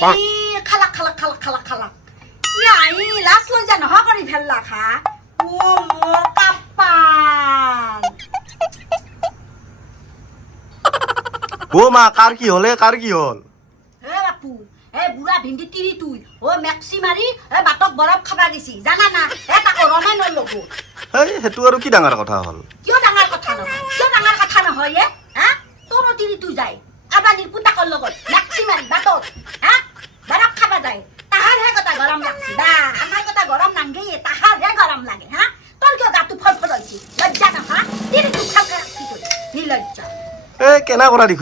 খালাক খালাক খালাক খালাক খালাক ইয়াই লাজ লৈ যা নহয় কৰি ফেললা খা ও মোৰ কাপাল ও মা কাৰ কি হলে কাৰ কি হল হে বাপু এ বুঢ়া ভিন্দি তিৰি তুই ও মেক্সি মাৰি এ বাটক বৰফ খাবা গেছি জানা না এটা গৰমে নৈ ল'ব এই হেতু আৰু কি ডাঙৰ কথা হল কিয় ডাঙৰ কথা নহয় এ হা তোৰো তিৰি তুই যায় আবালিৰ পুতাকৰ লগত মেক্সি মাৰি বাটত হা বৰফ খাবা যায় তাহাৰহে কথা গৰম লাগছি বা আমাৰ কথা গৰম নাংগে তাহাৰহে গৰম লাগে হা তোৰ কিয় গাটো ফৰফৰাইছি লজ্জা নহয় তিৰি তুই খালকে ৰাখছি তই নিলজ্জা এ কেনা কৰা দেখো